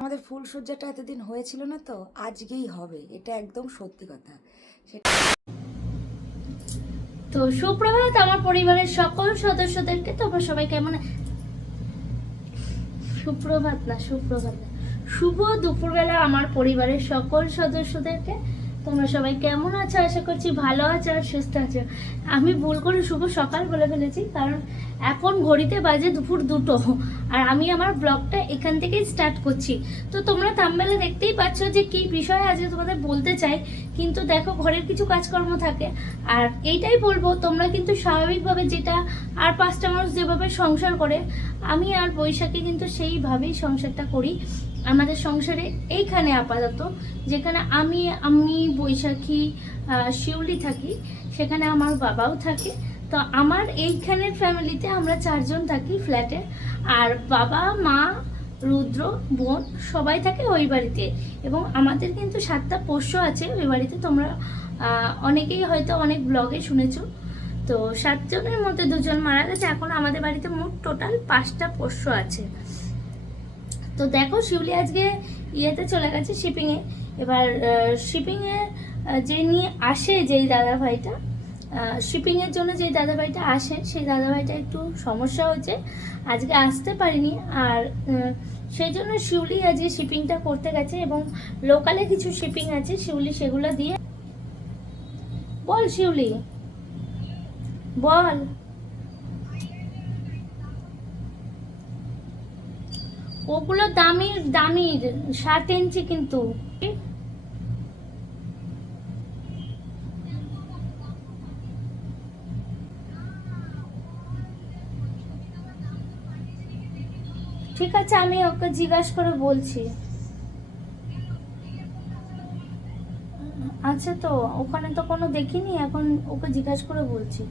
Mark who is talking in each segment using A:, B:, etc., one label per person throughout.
A: আমাদের ফুল সজ্জাটা এতদিন হয়েছিল না তো, আজকেই হবে, এটা একদম সত্যি কথা।
B: তো সুপ্রভাত, আমার পরিবারের সকল সদস্যদেরকে তোমরা সবাই কেমন সুপ্রভাত না সুপ্রভাত না। শুভ দুপুরবেলা আমার পরিবারের সকল সদস্যদেরকে। তোমরা সবাই কেমন আছো? আশা করছি ভালো আছো আর সুস্থ আছো। আমি ভুল করে শুভ সকাল বলে ফেলেছি, কারণ এখন ঘড়িতে বাজে দুপুর দুটো আর আমি আমার ব্লগটা এখান থেকেই স্টার্ট করছি। তো তোমরা তামবেলে দেখতেই পাচ্ছ যে কি বিষয় আজকে তোমাদের বলতে চাই, কিন্তু দেখো ঘরের কিছু কাজকর্ম থাকে আর এইটাই বলব, তোমরা কিন্তু স্বাভাবিকভাবে যেটা আর পাঁচটা মানুষ যেভাবে সংসার করে, আমি আর বৈশাখী কিন্তু সেইভাবেই সংসারটা করি। আমাদের সংসারে এইখানে আপাতত, যেখানে আমি আমি বৈশাখী শিউলি থাকি, সেখানে আমার বাবাও থাকে। তো আমার এইখানের ফ্যামিলিতে আমরা চারজন থাকি ফ্ল্যাটে। আর বাবা, মা, রুদ্র, বোন সবাই থাকে ওই বাড়িতে। এবং আমাদের কিন্তু সাতটা পোষ্য আছে ওই বাড়িতে। তোমরা অনেকেই হয়তো অনেক ব্লগে শুনেছো। তো সাতজনের মধ্যে দুজন মারা গেছে। এখন আমাদের বাড়িতে মোট টোটাল পাঁচটা পোষ্য আছে। তো দেখো, শিউলি আজকে ইয়েতে চলে গেছে শিপিংয়ে এবার শিপিংয়ে যে নিয়ে আসে যেই দাদা ভাইটা শিপিংয়ের জন্য যে দাদা ভাইটা আসে, সেই দাদা ভাইটা একটু সমস্যা হচ্ছে আজকে আসতে পারিনি। আর সেই জন্য শিউলি আজকে শিপিংটা করতে গেছে এবং লোকালে কিছু শিপিং আছে, শিউলি সেগুলো দিয়ে বল শিউলি। বল। ওগুলো দামি দামির সাত ইঞ্চি কিন্তু। ঠিক আছে, আমি ওকে জিজ্ঞাসা করে বলছি। আচ্ছা তো, ওখানে তো কোনো দেখিনি, এখন ওকে জিজ্ঞাসা করে বলছি।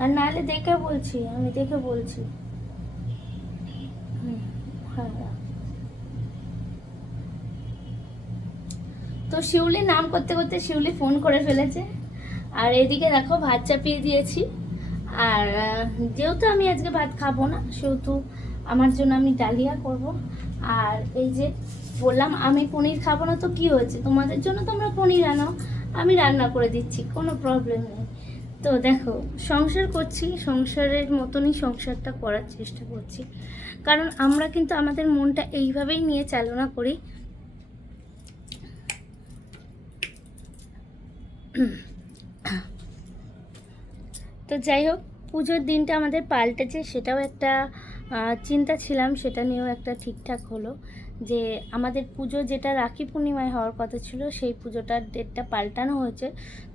B: আর নাহলে দেখে বলছি, আমি দেখে বলছি হুম, হ্যাঁ হ্যাঁ। তো শিউলি নাম করতে করতে শিউলি ফোন করে ফেলেছে। আর এদিকে দেখো ভাত চাপিয়ে দিয়েছি। আর যেহেতু আমি আজকে ভাত খাব না, সেহেতু আমার জন্য আমি ডালিয়া করব। আর এই যে বললাম, আমি পনির খাব না তো কি হয়েছে? তোমাদের জন্য তোমরা পনির আনো, আমি রান্না করে দিচ্ছি, কোনো প্রবলেম নেই। তো দেখো, সংসার করছি, সংসারের মতনই সংসারটা করার চেষ্টা করছি। কারণ আমরা কিন্তু আমাদের মনটা এইভাবেই নিয়ে চালনা করি তো যাই হোক, পুজোর দিনটা আমাদের পাল্টেছে, সেটাও একটা চিন্তা ছিলাম, সেটা নিয়েও একটা ঠিকঠাক হলো। যে আমাদের পুজো যেটা রাখি পূর্ণিমায় হওয়ার কথা ছিল, সেই পুজোটার ডেটটা পাল্টানো হয়েছে।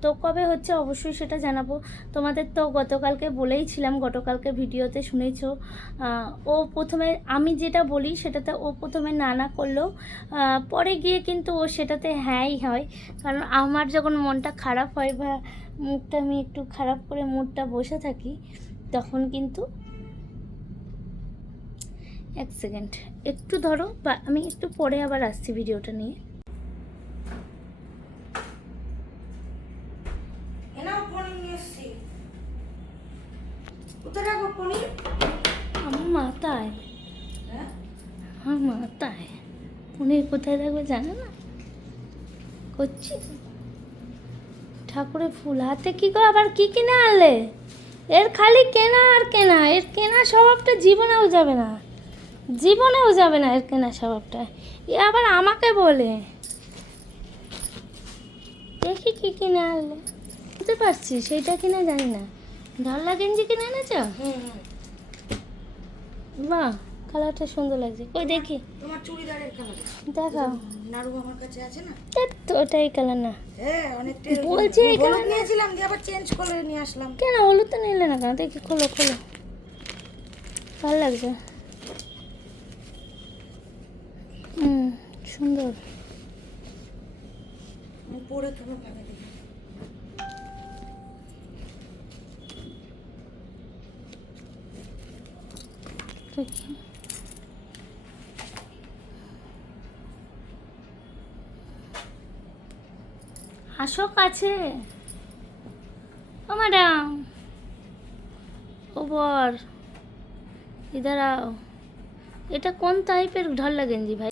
B: তো কবে হচ্ছে অবশ্যই সেটা জানাব। তোমাদের তো গতকালকে বলেই ছিলাম গতকালকে ভিডিওতে শুনেছো। ও প্রথমে আমি যেটা বলি সেটাতে ও প্রথমে না না করলেও পরে গিয়ে কিন্তু ও সেটাতে হ্যাঁই হয়। কারণ আমার যখন মনটা খারাপ হয় বা মুখটা আমি একটু খারাপ করে মুডটা বসে থাকি, তখন কিন্তু এক সেকেন্ড একটু ধরো বা আমি একটু পরে আবার আসছি ভিডিওটা নিয়ে।
A: রাখব
B: আমার মাথায় আমার মাথায় পনির কোথায় থাকবে জানো না? করছি। ঠাকুরের ফুল হাতে কি করে আবার কি কিনে আনলে? এর খালি কেনা আর কেনা এর কেনা স্বভাবটা জীবনেও যাবে না। জীবনেও যাবে না এর কেনা স্বভাবটা। এ আবার আমাকে বলে। দেখি কি কিনে আনলে। বুঝতে পারছি সেইটা কিনা জানি না। ঢাল্লা গেঞ্জি কিনে এনেছ? বাহ কালারটা সুন্দর লাগছে। কই দেখি।
A: তোমার চুড়িদারের কালার।
B: দেখাও
A: নাড়ু আমার কাছে আছে না?
B: তো ওটাই কালার না।
A: হ্যাঁ অনেকটা
B: বলছি এই না।
A: নিয়েছিলাম দিয়ে আবার চেঞ্জ করে নিয়ে আসলাম।
B: কেন হলুদ তো নিলে না কেন? দেখি খোলো খোলো। ভালো লাগছে হুম সুন্দর।
A: পরে তোমার
B: দেখি। আসো কাছে ও ম্যাডাম। ও বর। ইধার এটা কোন টাইপের ঢল্লা গেঞ্জি ভাই?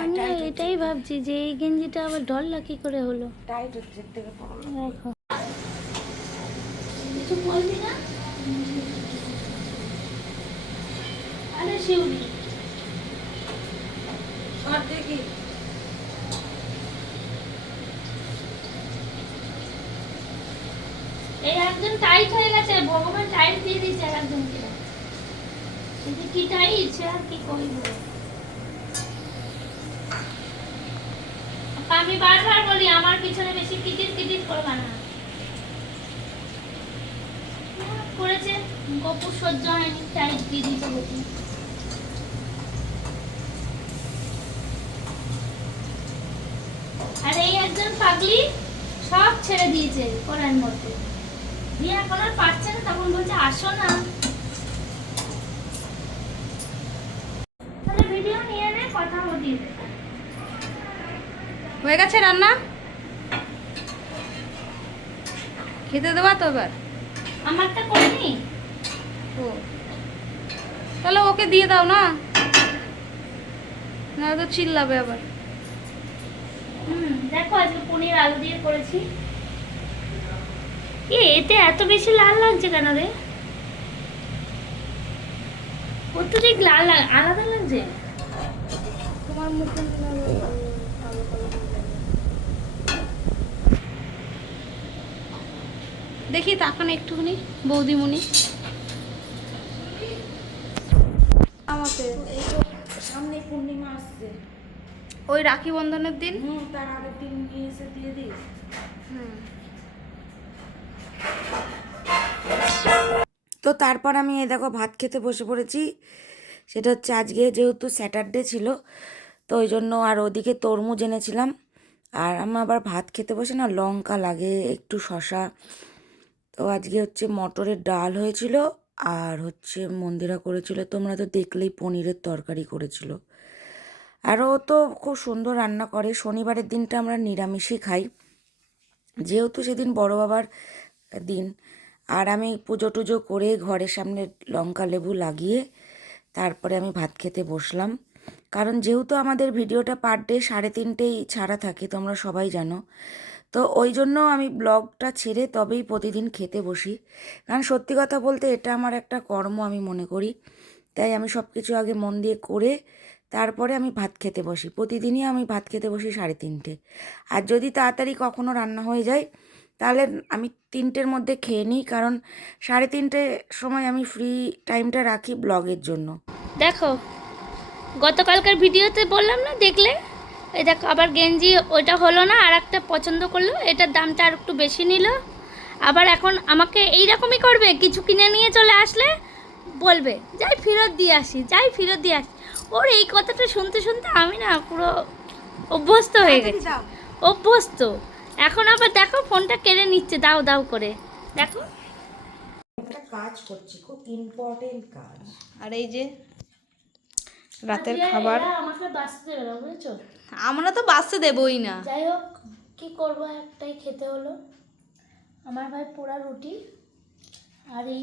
B: আমি এটাই ভাবছি যে এই গেঞ্জিটা আবার ঢল্লা কি করে হলো।
A: টাইট হচ্ছে থেকে
B: দেখো। কিছু বলবি না? আরে শিউলি।
A: সর দেখি।
B: এই একজন টাইট হয়ে গেছে ভগবান টাইট দিয়ে দিয়েছে আর একজনকে। কি টাইট সে আর কি কইব আমি বারবার বলি, আমার পিছনে বেশি কিটির কিটির করবা না। করেছে। গপুর সহ্য হয়নি টাইট দিয়ে দিতে বলছি আর এই একজন পাগলি সব ছেড়ে দিয়েছে করার মতো দিয়ে এখন আর পারছে না, তখন বলছে, আসো না। তাহলে ভিডিও নিয়ে নে, কথা বলি।
C: হয়ে গেছে রান্না? খেতে দেওয়া তো এবার।
B: আমারটা করিনি
C: ও। তাহলে ওকে দিয়ে দাও না? না তো চিল্লাবে আবার।
B: হুম দেখো আজকে পনির আলু দিয়ে করেছি। এ এতে এত বেশি লাল লাগছে কেন রে? অত্যধিক লাল আলাদা লাগছে।
C: তোমার মুখে দেখি তাকান একটুখানি বৌদিমণি। আমাকে
A: তো সামনে পূর্ণিমা আসছে।
C: ওই রাখি বন্ধনের দিন?
A: হুম তার আগের দিন নিয়ে এসে দিয়ে দিস। তো তারপর আমি এই দেখো ভাত খেতে বসে পড়েছি। সেটা হচ্ছে আজকে যেহেতু স্যাটারডে ছিল তো ওই জন্য আর ওদিকে তরমুজ এনেছিলাম। আর আমার আবার ভাত খেতে বসে না লঙ্কা লাগে একটু শশা তো আজকে হচ্ছে মটরের ডাল হয়েছিল আর হচ্ছে মন্দিরা করেছিল, তোমরা তো দেখলেই পনিরের তরকারি করেছিল। আর ও তো খুব সুন্দর রান্না করে, শনিবারের দিনটা আমরা নিরামিষই খাই। যেহেতু সেদিন বড় বাবার দিন, আর আমি পুজো টুজো করে ঘরের সামনে লঙ্কা লেবু লাগিয়ে তারপরে আমি ভাত খেতে বসলাম। কারণ যেহেতু আমাদের ভিডিওটা পার ডে সাড়ে তিনটেই ছাড়া থাকে, তোমরা সবাই জানো। তো ওই জন্য আমি ব্লগটা ছেড়ে তবেই প্রতিদিন খেতে বসি। কারণ সত্যি কথা বলতে এটা আমার একটা কর্ম আমি মনে করি। তাই আমি সব কিছু আগে মন দিয়ে করে তারপরে আমি ভাত খেতে বসি। প্রতিদিনই আমি ভাত খেতে বসি সাড়ে তিনটে। আর যদি তাড়াতাড়ি কখনো রান্না হয়ে যায়, তাহলে আমি তিনটের মধ্যে খেয়ে নিই। কারণ সাড়ে তিনটে সময় আমি ফ্রি টাইমটা রাখি ব্লগের জন্য।
B: দেখো, গতকালকার ভিডিওতে বললাম না দেখলে? এই দেখো আবার গেঞ্জি ওইটা হলো না আর একটা পছন্দ করল এটার দামটা আর একটু বেশি নিল। আবার এখন আমাকে এই রকমই করবে কিছু কিনে নিয়ে চলে আসলে বলবে যাই ফেরত দিয়ে আসি যাই ফেরত দিয়ে আসি। ওর এই কথাটা শুনতে শুনতে আমি না পুরো অভ্যস্ত হয়ে গেছি। অভ্যস্ত। এখন আবার দেখো ফোনটা কেড়ে নিচ্ছে দাও দাও করে। দেখো।
A: একটা কাজ করছি খুব ইম্পর্টেন্ট কাজ।
C: আর এই যে রাতের খাবার।
B: আমাকে বাঁচতে দেবে না বুঝেছ?
C: আমরা তো বাসতে দেবই না।
B: যাই হোক কি করব একটাই খেতে হলো। আমার ভাই পোড়া রুটি আর এই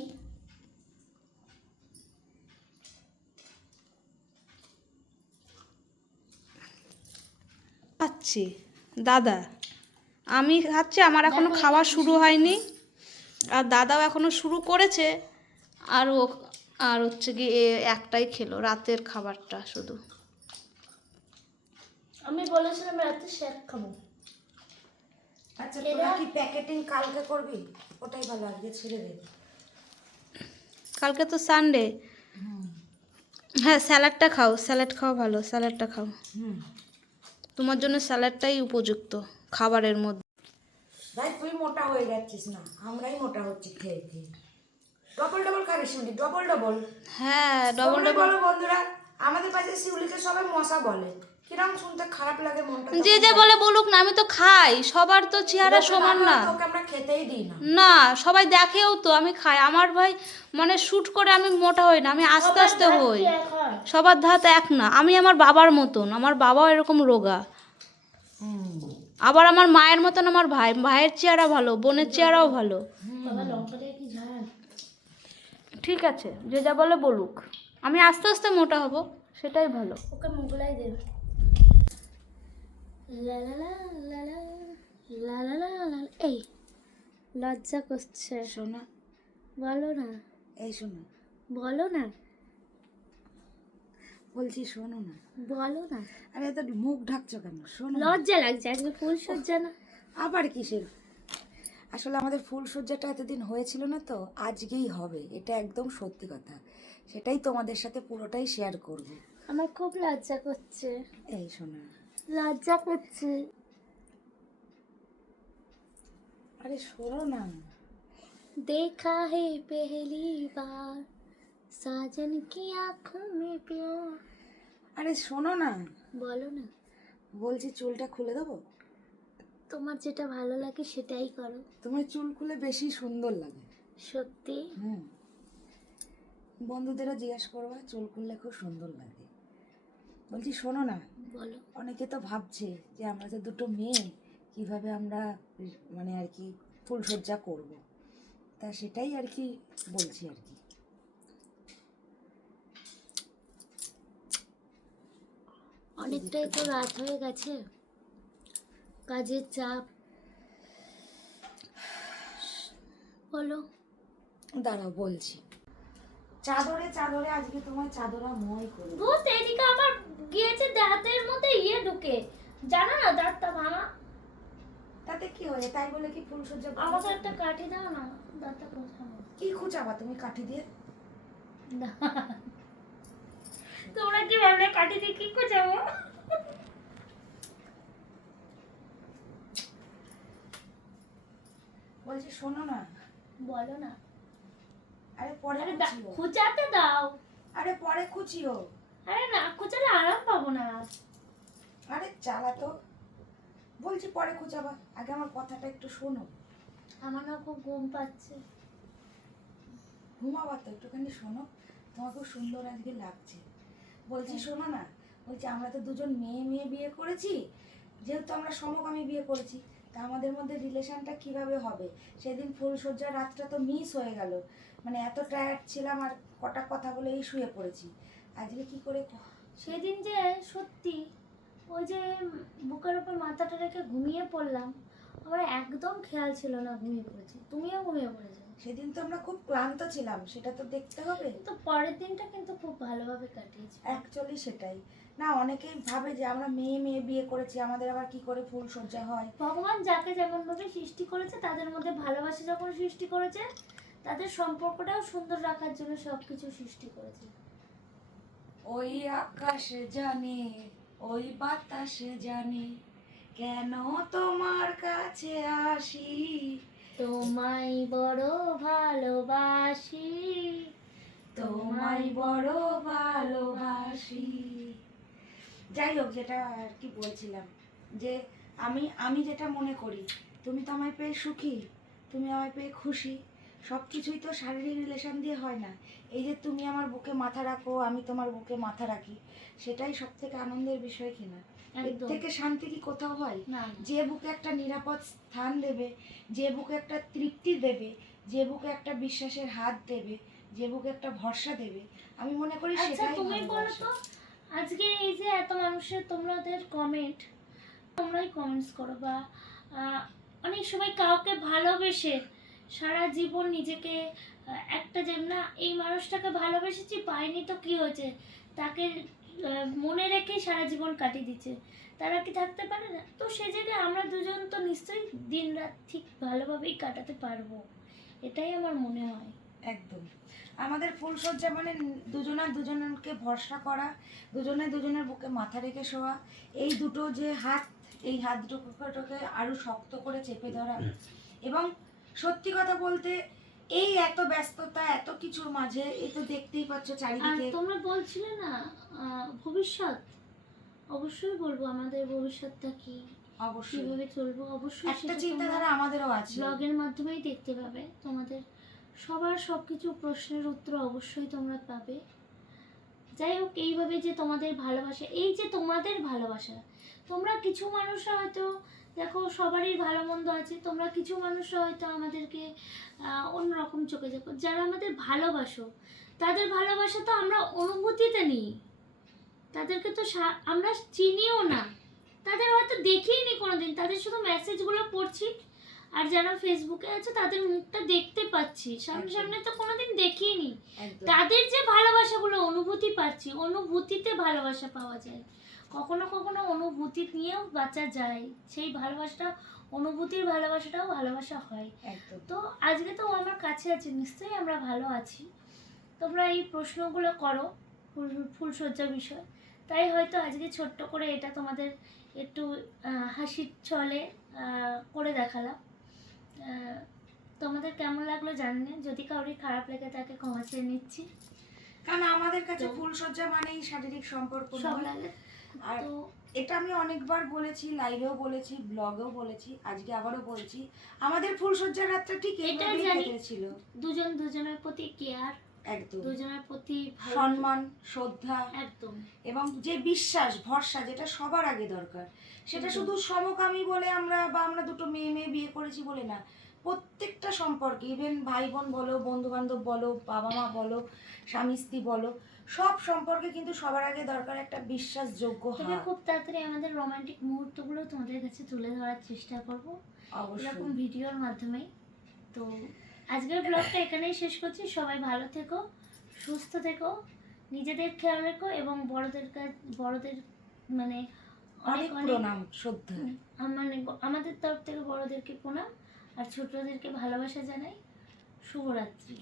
C: খাচ্ছি দাদা আমি খাচ্ছি আমার এখনও খাওয়া শুরু হয়নি। আর দাদাও এখনও শুরু করেছে আর ও আর হচ্ছে কি এ একটাই খেলো রাতের খাবারটা শুধু।
B: আমি বলেছিলাম রাতে শেক খাব।
A: আচ্ছা তোরা কি প্যাকেটিং কালকে করবি? ওটাই ভালো আজকে ছেড়ে দে।
C: কালকে তো সানডে হ্যাঁ স্যালাডটা খাও স্যালাড খাও ভালো স্যালাডটা খাও।
A: হুম।
C: তোমার জন্য স্যালাডটাই উপযুক্ত খাবারের মধ্যে।
A: ভাই তুই মোটা হয়ে যাচ্ছিস না আমরাই মোটা হচ্ছি খেয়ে খেয়ে। ডবল ডবল খাবি শিউলি ডবল ডবল
C: হ্যাঁ ডবল ডবল
A: বন্ধুরা আমাদের পাশে শিউলিকে সবাই মশা বলে। কিরম শুনতে খারাপ লাগে মনটা
C: যে যে বলে। বলুক না আমি তো খাই সবার তো চেহারা সমান না।
A: তোকে আমরা খেতেই দিই না।
C: না সবাই দেখেও তো আমি খাই। আমার ভাই মানে শুট করে আমি মোটা হই না আমি আস্তে আস্তে হই। সবার ধাত এক না আমি আমার বাবার মতন আমার বাবাও এরকম রোগা। আবার আমার মায়ের মতন আমার ভাই ভাইয়ের চেহারা ভালো বোনের চেহারাও ভালো। ঠিক আছে যে যা বলে বলুক। আমি আস্তে আস্তে মোটা হব। সেটাই ভালো।
B: ওকে মোগলাই দে। এই লজ্জা করছে।
A: শোনা।
B: বলো না।
A: এই শোনো।
B: বলো না।
A: বলছি শোনো না।
B: বলো না।
A: আরে তো মুখ ঢাকছো কেন? শোনো
B: লজ্জা লাগছে আজকে ফুল সজ্জা না।
A: আবার কিসের? আসলে আমাদের ফুলসজ্জাটা এতদিন হয়েছিল না তো আজকেই হবে এটা একদম সত্যি কথা। সেটাই তোমাদের সাথে পুরোটাই শেয়ার করব।
B: আমার খুব লজ্জা করছে।
A: এই শোনা।
B: লজ্জা করছে।
A: আরে শোনো না।
B: দেখা হে পেহলি বার সাজন কি আঁখো মে প্যার।
A: আরে শোনো না।
B: বলো না।
A: বলছি চুলটা খুলে দেবো?
B: তোমার যেটা ভালো লাগে সেটাই করো।
A: তোমার চুল খুলে বেশি সুন্দর লাগে।
B: সত্যি?
A: হুম। বন্ধুদেরও জিজ্ঞেস করবা চুল খুললে খুব সুন্দর লাগে। বলছি শোনো না
B: বলো।
A: অনেকে তো ভাবছে যে আমরা তো দুটো মেয়ে কীভাবে আমরা মানে আর কি ফুলসজ্জা করব। তা সেটাই আর কি বলছি আর কি।
B: অনেকটাই তো রাত হয়ে গেছে। কাজের চাপ। বলো।
A: দাঁড়াও বলছি। চাদরে চাদরে আজকে তোমার চাদরা মই করব
B: ভূত এদিকে আমার গিয়েছে দাঁতের মধ্যে ইয়ে ঢুকে। জানো না দাঁতটা ভাঙা।
A: তাতে কি হয় তাই বলে কি ফুলসজ্জা করব?
B: আমাকে একটা কাঠি দাও না দাঁতটা কোথাও
A: কি খুঁচাবা তুমি কাঠি দিয়ে?
B: তোমরা কি ভাবলে কাঠি দিয়ে কি যাব
A: বলছি শোনো না।
B: বলো না।
A: আরে পরে
B: খুঁচাতে দাও।
A: আরে পরে খুঁচিও।
B: আরে না খুঁচালে আরাম পাবো না
A: আরে চালা তো। বলছি পরে খুঁচাবা। আগে আমার কথাটা একটু শোনো।
B: আমার না খুব ঘুম পাচ্ছে।
A: ঘুমাবা তো একটুখানি শোনো। তোমার খুব সুন্দর আজকে লাগছে। বলছি শোনো না। বলছি আমরা তো দুজন মেয়ে মেয়ে বিয়ে করেছি। যেহেতু আমরা সমকামী বিয়ে করেছি। তা আমাদের মধ্যে রিলেশনটা কীভাবে হবে? সেদিন ফুলসজ্জার রাতটা তো মিস হয়ে গেল। মানে এত টায়ার্ড ছিলাম আর কটা কথা বলেই শুয়ে পড়েছি। আজকে কি করে
B: সেদিন যে সত্যি ওই যে বুকের উপর মাথাটা রেখে ঘুমিয়ে পড়লাম আমার একদম খেয়াল ছিল না ঘুমিয়ে পড়েছি। তুমিও ঘুমিয়ে পড়েছো?
A: সেদিন তো আমরা খুব ক্লান্ত ছিলাম সেটা তো দেখতে হবে।
B: তো পরের দিনটা কিন্তু খুব ভালোভাবে কাটিয়েছি।
A: অ্যাকচুয়ালি সেটাই। না অনেকেই ভাবে যে আমরা মেয়ে মেয়ে বিয়ে করেছি আমাদের আবার কি করে ফুল সজ্জা হয়?
B: ভগবান যাকে যেমন ভাবে সৃষ্টি করেছে তাদের মধ্যে ভালোবাসা যখন সৃষ্টি করেছে তাদের সম্পর্কটাও সুন্দর রাখার জন্য সবকিছু সৃষ্টি করেছে।
A: ওই আকাশে জানে ওই বাতাস জানে কেন তোমার কাছে আসি?
B: তোমায় বড় ভালোবাসি।
A: তোমায় বড় ভালোবাসি। যাই হোক যেটা আর কি বলছিলাম যে আমি আমি যেটা মনে করি তুমি তো আমায় পেয়ে সুখী তুমি আমায় পেয়ে খুশি সব কিছুই তো শারীরিক রিলেশন দিয়ে হয় না। এই যে তুমি আমার বুকে মাথা রাখো আমি তোমার বুকে মাথা রাখি সেটাই সব থেকে আনন্দের বিষয় কিনা। এর থেকে শান্তি কি কোথাও হয়? যে বুকে একটা নিরাপদ স্থান দেবে যে বুকে একটা তৃপ্তি দেবে যে বুকে একটা বিশ্বাসের হাত দেবে যে বুকে একটা ভরসা দেবে আমি মনে করি
B: আচ্ছা
A: সেটাই
B: তুমি বলো তো। আজকে এই যে এত মানুষের তোমাদের কমেন্ট তোমরাই কমেন্টস করো বা অনেক সময় কাউকে ভালোবেসে সারা জীবন নিজেকে একটা যে না এই মানুষটাকে ভালোবেসেছি, পাইনি তো কি হয়েছে? তাকে মনে রেখে সারা জীবন কাটিয়ে দিচ্ছে। তারা কি থাকতে পারে না? তো সে জায়গায় আমরা দুজন তো নিশ্চয়ই দিন রাত ঠিক ভালোভাবেই কাটাতে পারব। এটাই আমার মনে হয়।
A: একদম। আমাদের ফুলসজ্জা মানে দুজনা দুজনকে ভরসা করা দুজনে দুজনের বুকে মাথা রেখে শোয়া। এই দুটো যে হাত এই হাত দুটোকে আরও শক্ত করে চেপে ধরা। এবং সত্যি কথা বলতে এই এত ব্যস্ততা এত কিছুর মাঝে এই তো দেখতেই পাচ্ছ চারিদিকে।
B: তোমরা বলছিলে না ভবিষ্যৎ? অবশ্যই বলব আমাদের ভবিষ্যৎটা কি
A: অবশ্যই।
B: কীভাবে চলবো? অবশ্যই
A: একটা চিন্তাধারা আমাদেরও আছে।
B: ব্লগের মাধ্যমেই দেখতে পাবে তোমাদের। সবার সব কিছু প্রশ্নের উত্তর অবশ্যই তোমরা পাবে। যাই হোক, এইভাবে যে তোমাদের ভালোবাসা, এই যে তোমাদের ভালোবাসা, তোমরা কিছু মানুষরা হয়তো, দেখো, সবারই ভালো মন্দ আছে, তোমরা কিছু মানুষরা হয়তো আমাদেরকে অন্যরকম চোখে দেখো। যারা আমাদের ভালোবাসো, তাদের ভালোবাসা তো আমরা অনুভূতিতে নিই। তাদেরকে তো আমরা চিনিও না। তাদের হয়তো দেখিনি কোনোদিন। তাদের শুধু মেসেজগুলো পড়ছি আর যারা ফেসবুকে আছে তাদের মুখটা দেখতে পাচ্ছি। সামনে। সামনে তো কোনোদিন দেখিনি। তাদের যে ভালোবাসাগুলো অনুভূতি পাচ্ছি অনুভূতিতে ভালোবাসা পাওয়া যায়। কখনো কখনো অনুভূতি নিয়েও বাঁচা যায়। সেই ভালোবাসাটা অনুভূতির ভালোবাসাটাও ভালোবাসা হয়। তো আজকে তো আমার কাছে আছে নিশ্চয়ই আমরা ভালো আছি। তোমরা এই প্রশ্নগুলো করো ফুল ফুলসজ্জার বিষয়। তাই হয়তো আজকে ছোট্ট করে এটা তোমাদের একটু হাসির ছলে করে দেখালাম। তোমাদের কেমন লাগল জানি না। যদি কাউরি খারাপ লেগে থাকে ক্ষমা চেয়ে নিচ্ছি।
A: কারণ আমাদের কাছে ফুলসজ্জা মানেই শারীরিক সম্পর্ক আর এটা আমি অনেকবার বলেছি লাইভেও বলেছি ব্লগেও বলেছি আজকে আবারও বলছি। আমাদের ফুলসজ্জার রাতটা ঠিক
B: এটা জানি। দুজন দুজনের প্রতি কেয়ার
A: একদম।
B: দুজনের প্রতি
A: সম্মান শ্রদ্ধা।
B: একদম।
A: এবং যে বিশ্বাস ভরসা যেটা সবার আগে দরকার। সেটা শুধু সমকামী বলে আমরা বা আমরা দুটো মেয়ে মেয়ে বিয়ে করেছি বলে না। প্রত্যেকটা সম্পর্কে ইভেন ভাই বোন বলো বন্ধু বান্ধব বলো বাবা মা বলো স্বামী স্ত্রী বলো সব সম্পর্কে কিন্তু সবার আগে দরকার একটা বিশ্বাসযোগ্য
B: তবে খুব তাড়াতাড়ি আমাদের রোমান্টিক মুহূর্তগুলো তোমাদের কাছে তুলে ধরার চেষ্টা করব। এরকম
A: অবশ্যই
B: ভিডিওর মাধ্যমেই। তো আজকের ব্লগটা এখানেই শেষ করছি। সবাই ভালো থেকো সুস্থ থেকো নিজেদের খেয়াল রেখো এবং বড়দের কাজ বড়দের মানে
A: অনেক
B: অনেক
A: প্রণাম শ্রদ্ধা।
B: মানে আমাদের তরফ থেকে বড়দেরকে প্রণাম আর ছোটদেরকে ভালোবাসা জানাই। শুভরাত্রি।